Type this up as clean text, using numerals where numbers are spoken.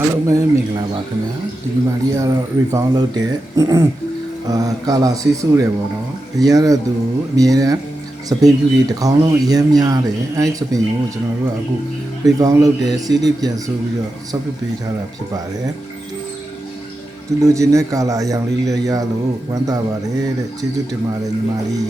အားလုံးပဲမင်္ဂလာပါခင်ဗျာဒီမှာလေးကတော့ rebound လုပ်တဲ့ကာလာဆေးဆိုးတယ်ပေါ့နော်အရင်ကတော့သူအမြဲတမ်းစပင်ဖြူတွေတစ်ခေါင်းလုံးအရင်များတယ်အဲ့စပင်ကိုကျွန်တော်တို့ကအခု rebound လုပ်တဲ့ဆေးလေးပြန်ဆိုးပြီးတော့ support ပေးထားတာဖြစ်ပါတယ်သူလိုချင်တဲ့ကာလာအရောင်လေးလည်းရလို့ဝမ်းသာပါတယ်တဲ့ကျေးဇူးတင်ပါတယ်ညီမလေး